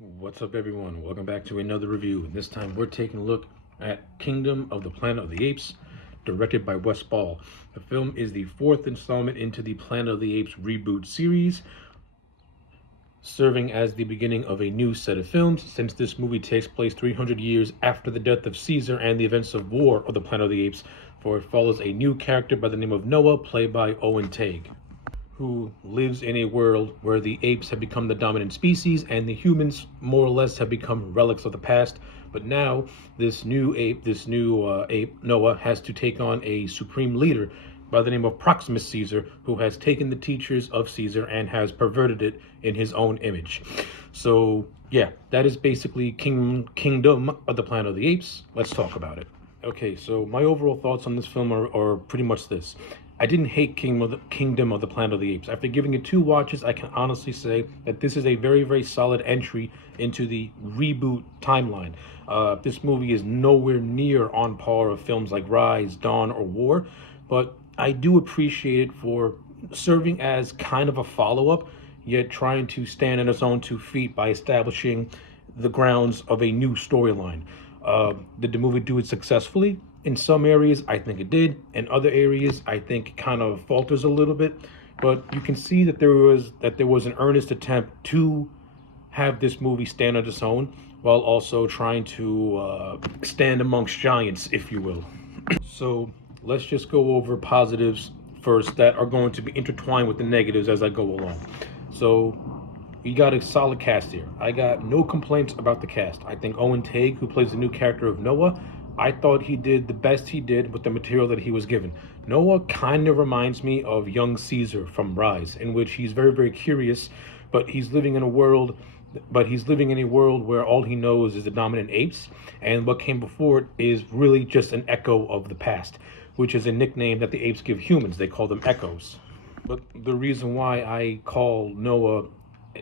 What's up, everyone? Welcome back to another review. And this time we're taking a look at Kingdom of the Planet of the Apes, directed by Wes Ball. The film is the fourth installment into the Planet of the Apes reboot series, serving as the beginning of a new set of films, since this movie takes place 300 years after the death of Caesar and the events of War of the Planet of the Apes, for it follows a new character by the name of Noah, played by Owen Teague, who lives in a world where the apes have become the dominant species and the humans more or less have become relics of the past. But now this new ape, Noah, has to take on a supreme leader by the name of Proximus Caesar, who has taken the teachers of Caesar and has perverted it in his own image. So yeah, that is basically Kingdom of the Planet of the Apes. Let's talk about it. Okay, so my overall thoughts on this film are pretty much this. I didn't hate Kingdom of the Planet of the Apes. After giving it two watches, I can honestly say that this is a very, very solid entry into the reboot timeline. This movie is nowhere near on par of films like Rise, Dawn, or War, but I do appreciate it for serving as kind of a follow-up, yet trying to stand on its own two feet by establishing the grounds of a new storyline. Did the movie do it successfully? In some areas, I think it did. In other areas, I think it kind of falters a little bit. But you can see that there was an earnest attempt to have this movie stand on its own, while also trying to stand amongst giants, if you will. So let's just go over positives first that are going to be intertwined with the negatives as I go along. So we got a solid cast here. I got no complaints about the cast. I think Owen Teague, who plays the new character of Noah, I thought he did the best he did with the material that he was given. Noah kind of reminds me of young Caesar from Rise, in which he's very, very curious, but he's living in a world where all he knows is the dominant apes, and what came before it is really just an echo of the past, which is a nickname that the apes give humans. They call them echoes. But the reason why I call Noah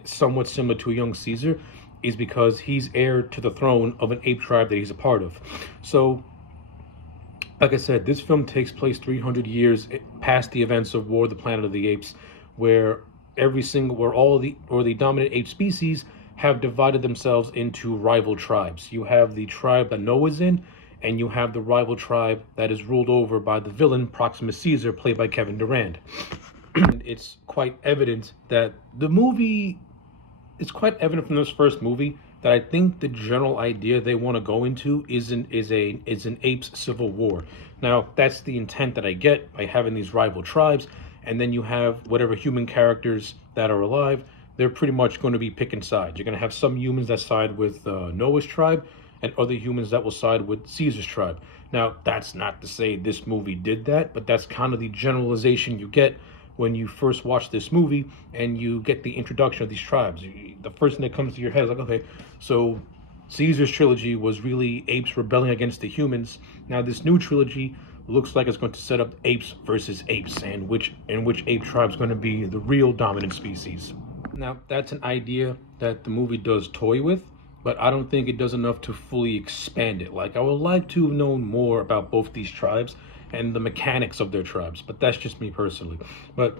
somewhat similar to a young Caesar is because he's heir to the throne of an ape tribe that he's a part of. So, like I said, this film takes place 300 years past the events of War of the Planet of the Apes, where the dominant ape species have divided themselves into rival tribes. You have the tribe that Noah's in, and you have the rival tribe that is ruled over by the villain Proximus Caesar, played by Kevin Durand. It's quite evident that it's quite evident from this first movie that I think the general idea they want to go into is an apes civil war. Now, that's the intent that I get by having these rival tribes, and then you have whatever human characters that are alive. They're pretty much going to be picking sides. You're going to have some humans that side with Noah's tribe, and other humans that will side with Caesar's tribe. Now, that's not to say this movie did that, but that's kind of the generalization you get when you first watch this movie and you get the introduction of these tribes. The first thing that comes to your head is like, okay, so Caesar's trilogy was really apes rebelling against the humans. Now this new trilogy looks like it's going to set up apes versus apes, and which ape tribe is going to be the real dominant species. Now that's an idea that the movie does toy with, but I don't think it does enough to fully expand it. Like, I would like to have known more about both these tribes and the mechanics of their tribes, but that's just me personally. But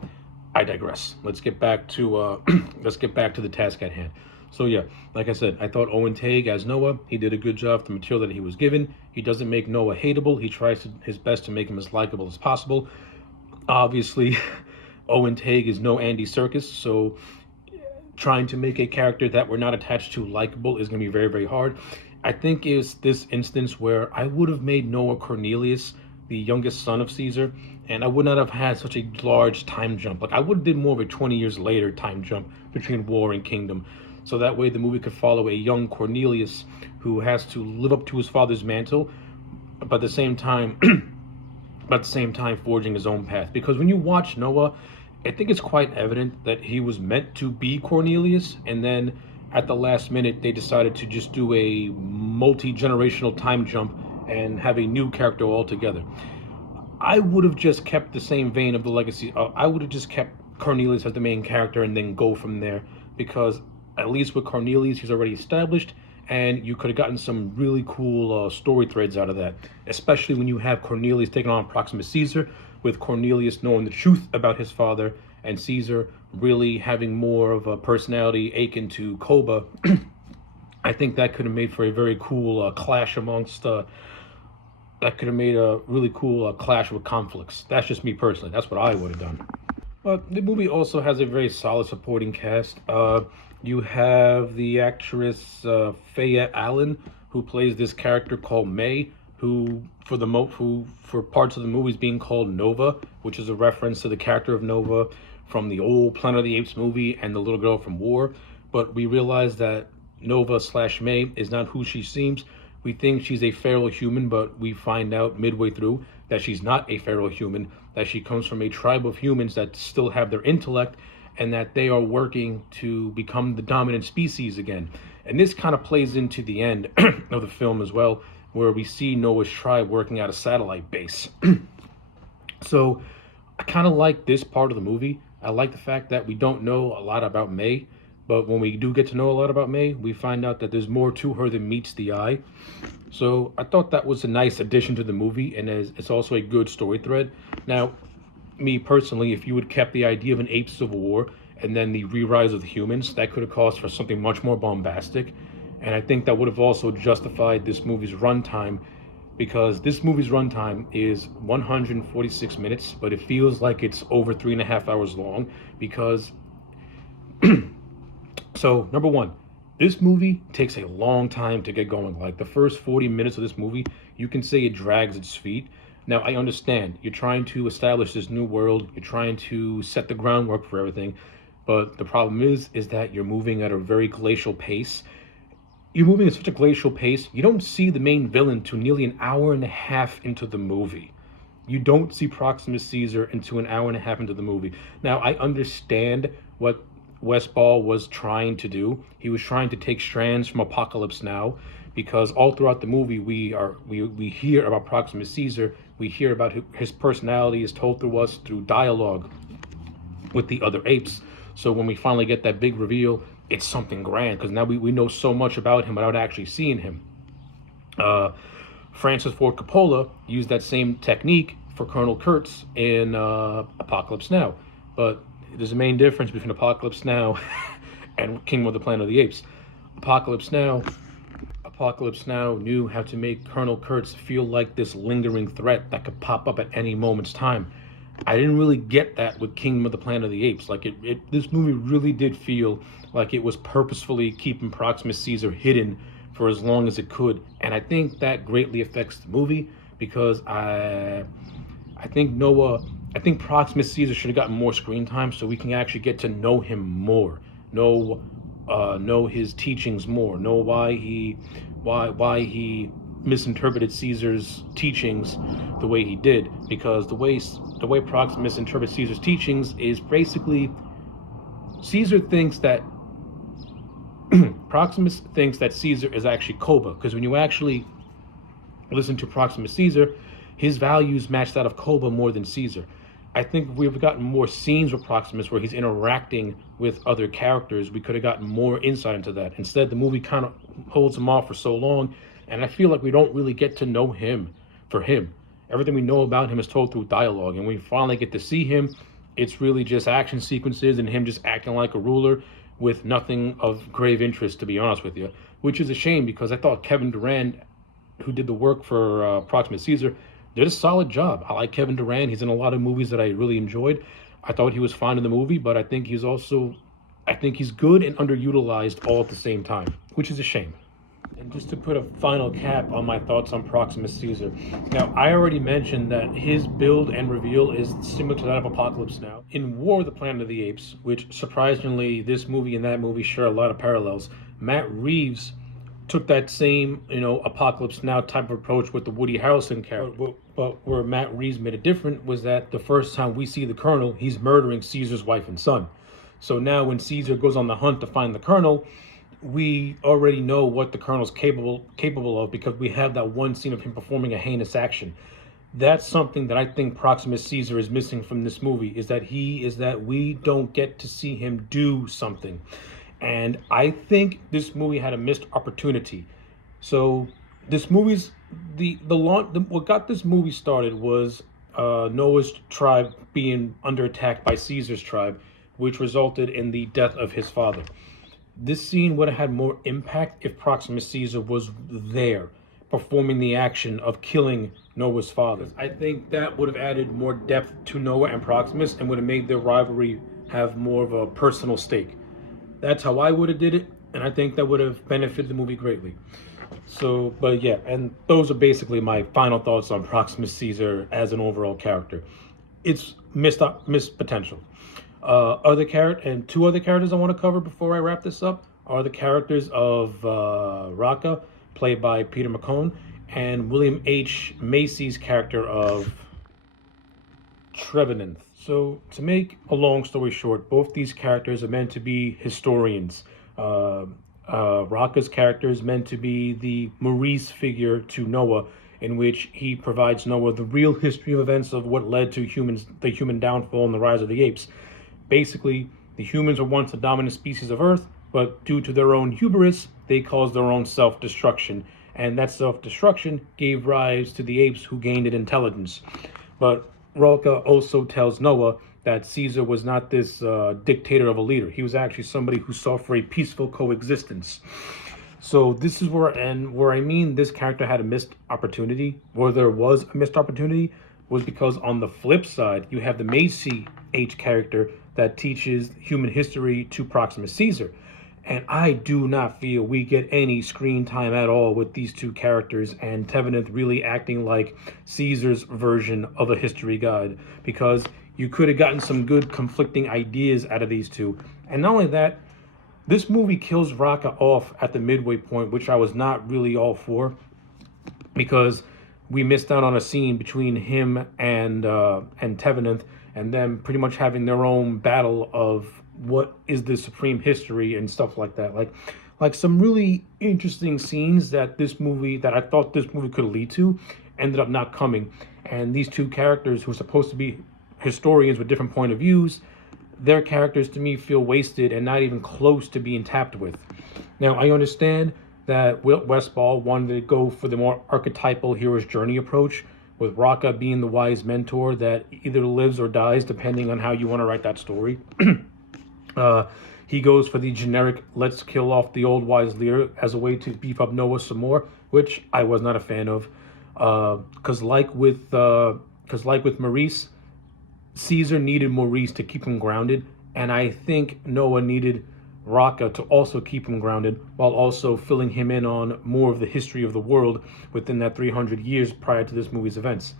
I digress. Let's get back to the task at hand. So yeah, like I said, I thought Owen Teague as Noah, he did a good job with the material that he was given. He doesn't make Noah hateable. He tries his best to make him as likable as possible. Obviously, Owen Teague is no Andy Serkis, so trying to make a character that we're not attached to likable is going to be very, very hard. I think is this instance where I would have made Noah Cornelius the youngest son of Caesar, and I would not have had such a large time jump. Like, I would have did more of a 20 years later time jump between War and Kingdom, so that way the movie could follow a young Cornelius who has to live up to his father's mantle, but at the same time, forging his own path. Because when you watch Noah, I think it's quite evident that he was meant to be Cornelius, and then at the last minute they decided to just do a multi-generational time jump and have a new character altogether. I would have just kept the same vein of the legacy. I would have just kept Cornelius as the main character and then go from there, because at least with Cornelius, he's already established, and you could have gotten some really cool story threads out of that, especially when you have Cornelius taking on Proximus Caesar, with Cornelius knowing the truth about his father, and Caesar really having more of a personality akin to Koba I think that could have made for a very cool clash amongst. That could have made a really cool clash with conflicts. That's just me personally. That's what I would have done. But the movie also has a very solid supporting cast. You have the actress Fayette Allen, who plays this character called May, who who for parts of the movie is being called Nova, which is a reference to the character of Nova from the old Planet of the Apes movie and the little girl from War. But we realize that Nova slash May is not who she seems. We think she's a feral human, but we find out midway through that she's not a feral human, that she comes from a tribe of humans that still have their intellect and that they are working to become the dominant species again. And this kind of plays into the end of the film as well, where we see Noah's tribe working at a satellite base. So I kind of like this part of the movie. I like the fact that we don't know a lot about May, but when we do get to know a lot about May, we find out that there's more to her than meets the eye. So I thought that was a nice addition to the movie, and it's also a good story thread. Now, me personally, if you had kept the idea of an ape civil war and then the re-rise of the humans, that could have caused for something much more bombastic. And I think that would have also justified this movie's runtime, because this movie's runtime is 146 minutes, but it feels like it's over 3.5 hours long because so, number one, this movie takes a long time to get going. Like the first 40 minutes of this movie, you can say it drags its feet. Now, I understand you're trying to establish this new world, you're trying to set the groundwork for everything, but the problem is that you're moving at a very glacial pace. You're moving at such a glacial pace, you don't see the main villain to nearly an hour and a half into the movie. You don't see Proximus Caesar into an hour and a half into the movie. Now, I understand what Westball was trying to do. He was trying to take strands from Apocalypse Now, because all throughout the movie we hear about Proximus Caesar. We hear about his personality is told through us through dialogue with the other apes. So when we finally get that big reveal, it's something grand, because now we know so much about him without actually seeing him. Francis Ford Coppola used that same technique for Colonel Kurtz in Apocalypse Now, but there's a main difference between Apocalypse Now and Kingdom of the Planet of the Apes. Apocalypse Now knew how to make Colonel Kurtz feel like this lingering threat that could pop up at any moment's time. I didn't really get that with Kingdom of the Planet of the Apes. Like this movie really did feel like it was purposefully keeping Proximus Caesar hidden for as long as it could, and I think that greatly affects the movie, because I think Proximus Caesar should have gotten more screen time so we can actually get to know him more, know his teachings more, know why he misinterpreted Caesar's teachings the way he did. Because the way Proximus interprets Caesar's teachings is basically Caesar thinks that Proximus thinks that Caesar is actually Koba, because when you actually listen to Proximus Caesar, his values match that of Koba more than Caesar. I think if we've gotten more scenes with Proximus where he's interacting with other characters, we could have gotten more insight into that. Instead, the movie kind of holds him off for so long, and I feel like we don't really get to know him for him. Everything we know about him is told through dialogue, and when we finally get to see him, it's really just action sequences and him just acting like a ruler with nothing of grave interest, to be honest with you, which is a shame, because I thought Kevin Durand, who did the work for Proximate Caesar, did a solid job. I like Kevin Durand. He's in a lot of movies that I really enjoyed. I thought he was fine in the movie, but I think he's good and underutilized all at the same time, which is a shame. And just to put a final cap on my thoughts on Proximus Caesar. Now, I already mentioned that his build and reveal is similar to that of Apocalypse Now. In War of the Planet of the Apes, which surprisingly this movie and that movie share a lot of parallels, Matt Reeves took that same, Apocalypse Now type of approach with the Woody Harrelson character. But where Matt Reeves made it different was that the first time we see the Colonel, he's murdering Caesar's wife and son. So now when Caesar goes on the hunt to find the Colonel, we already know what the Colonel's capable of, because we have that one scene of him performing a heinous action. That's something that I think Proximus Caesar is missing from this movie, is that we don't get to see him do something. And I think this movie had a missed opportunity. So this movie's what got this movie started was Noah's tribe being under attack by Caesar's tribe, which resulted in the death of his father. This scene would have had more impact if Proximus Caesar was there, performing the action of killing Noah's father. I think that would have added more depth to Noah and Proximus and would have made their rivalry have more of a personal stake. That's how I would have did it, and I think that would have benefited the movie greatly. So, but yeah, and those are basically my final thoughts on Proximus Caesar as an overall character. It's missed potential. Two other characters I want to cover before I wrap this up are the characters of Raka, played by Peter McCone, and William H. Macy's character of Trevenant. So, to make a long story short, both these characters are meant to be historians. Raka's character is meant to be the Maurice figure to Noah, in which he provides Noah the real history of events of what led to the human downfall and the rise of the apes. Basically, the humans were once the dominant species of Earth, but due to their own hubris, they caused their own self-destruction, and that self-destruction gave rise to the apes who gained an intelligence. But Raka also tells Noah that Caesar was not this dictator of a leader. He was actually somebody who sought for a peaceful coexistence. So this is where I mean this character had a missed opportunity, where there was a missed opportunity, was because on the flip side, you have the Macy H character that teaches human history to Proximus Caesar. And I do not feel we get any screen time at all with these two characters, and Tevenant really acting like Caesar's version of a history guide, because you could have gotten some good conflicting ideas out of these two. And not only that, this movie kills Raka off at the midway point, which I was not really all for, because we missed out on a scene between him and Tevenant, and them pretty much having their own battle of what is the supreme history and stuff like that. Like some really interesting scenes that I thought this movie could lead to ended up not coming. And these two characters who are supposed to be historians with different point of views, their characters to me feel wasted and not even close to being tapped with. Now, I understand that Westball wanted to go for the more archetypal hero's journey approach, with Raka being the wise mentor that either lives or dies depending on how you want to write that story. He goes for the generic "let's kill off the old wise leader" as a way to beef up Noah some more, which I was not a fan of. Because like with Maurice, Caesar needed Maurice to keep him grounded, and I think Noah needed Raka to also keep him grounded, while also filling him in on more of the history of the world within that 300 years prior to this movie's events.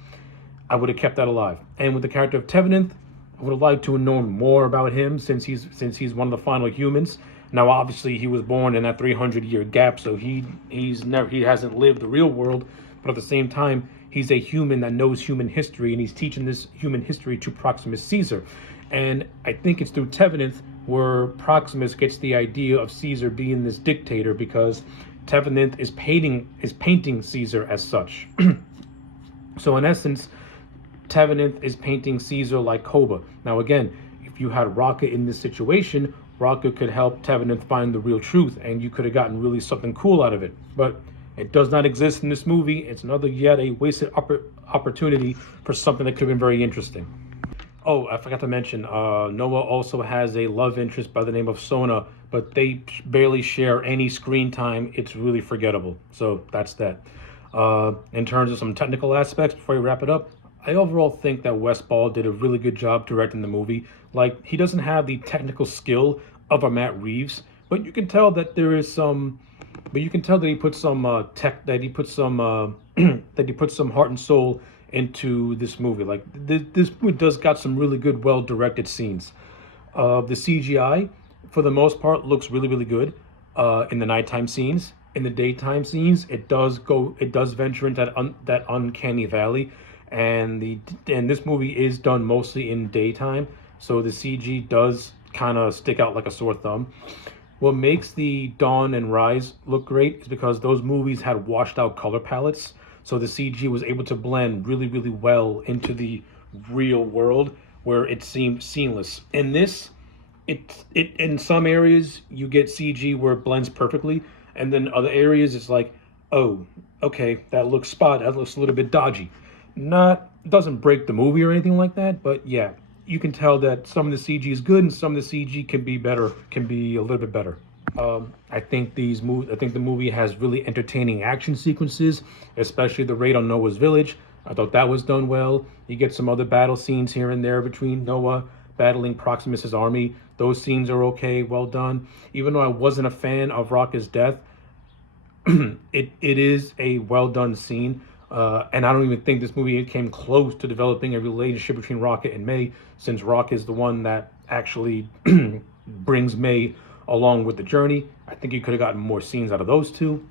I would have kept that alive. And with the character of Tevenant, I would have liked to know more about him, since he's one of the final humans. Now, obviously, he was born in that 300-year gap, so he hasn't lived the real world. But at the same time, he's a human that knows human history, and he's teaching this human history to Proximus Caesar. And I think it's through Tevenant where Proximus gets the idea of Caesar being this dictator, because Tevenant is painting Caesar as such. So in essence, Tevenant is painting Caesar like Koba. Now again, if you had Raka in this situation, Raka could help Tevenant find the real truth, and you could have gotten really something cool out of it. But it does not exist in this movie. It's another yet a wasted opportunity for something that could have been very interesting. Oh, I forgot to mention, Noah also has a love interest by the name of Sona, but they barely share any screen time. It's really forgettable. So that's that. In terms of some technical aspects, before we wrap it up, I overall think that Westball did a really good job directing the movie. Like, he doesn't have the technical skill of a Matt Reeves, but you can tell that there is some. But you can tell that he put some that he put some heart and soul into this movie. Like, this movie does got some really good, well-directed scenes. The CGI, for the most part, looks really, really good in the nighttime scenes. In the daytime scenes, it does venture into that uncanny valley, and this movie is done mostly in daytime, so the CG does kind of stick out like a sore thumb. What makes the Dawn and Rise look great is because those movies had washed out color palettes, so the CG was able to blend really, really well into the real world, where it seemed seamless. In this, it in some areas you get CG where it blends perfectly, and then other areas it's like, oh, okay, that looks a little bit dodgy. Doesn't break the movie or anything like that, but yeah, you can tell that some of the CG is good and some of the CG can be better, can be a little bit better. I think the movie has really entertaining action sequences, especially the raid on Noah's village. I thought that was done well. You get some other battle scenes here and there between Noah battling Proximus's army. Those scenes are okay, well done. Even though I wasn't a fan of Rocket's death, it is a well done scene. And I don't even think this movie came close to developing a relationship between Rocket and May, since Rock is the one that actually brings May along with the journey. I think you could have gotten more scenes out of those two.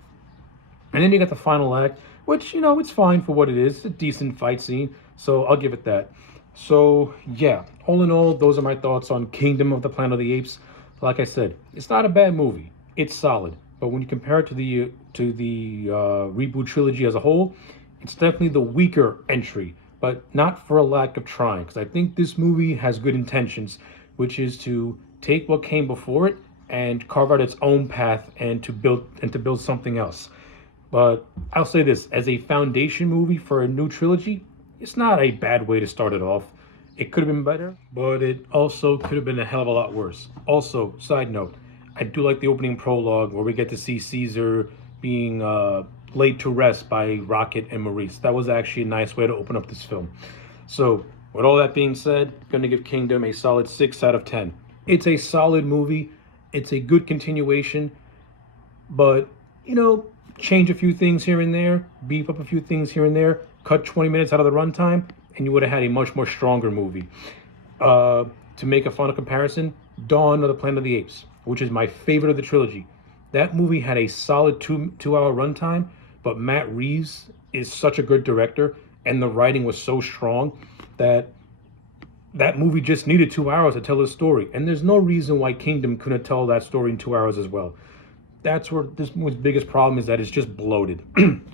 And then you got the final act, which, it's fine for what it is. It's a decent fight scene, so I'll give it that. So, yeah, all in all, those are my thoughts on Kingdom of the Planet of the Apes. Like I said, it's not a bad movie. It's solid. But when you compare it to the reboot trilogy as a whole, it's definitely the weaker entry, but not for a lack of trying, because I think this movie has good intentions, which is to take what came before it and carve out its own path and to build something else. But I'll say this, as a foundation movie for a new trilogy, it's not a bad way to start it off. It could have been better, but it also could have been a hell of a lot worse. Also, side note, I do like the opening prologue where we get to see Caesar being laid to rest by Rocket and Maurice. That was actually a nice way to open up this film. So, with all that being said, I'm going to give Kingdom a solid 6 out of 10. It's a solid movie. It's a good continuation, but, change a few things here and there, beef up a few things here and there, cut 20 minutes out of the runtime, and you would have had a much more stronger movie. To make a final comparison, Dawn of the Planet of the Apes, which is my favorite of the trilogy. That movie had a solid two-hour runtime, but Matt Reeves is such a good director, and the writing was so strong that that movie just needed 2 hours to tell a story. And there's no reason why Kingdom couldn't tell that story in 2 hours as well. That's where this movie's biggest problem is, that it's just bloated. And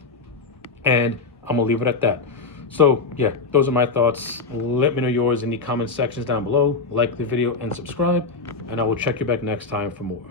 I'm gonna leave it at that. So yeah, those are my thoughts. Let me know yours in the comment sections down below. Like the video and subscribe, and I will check you back next time for more.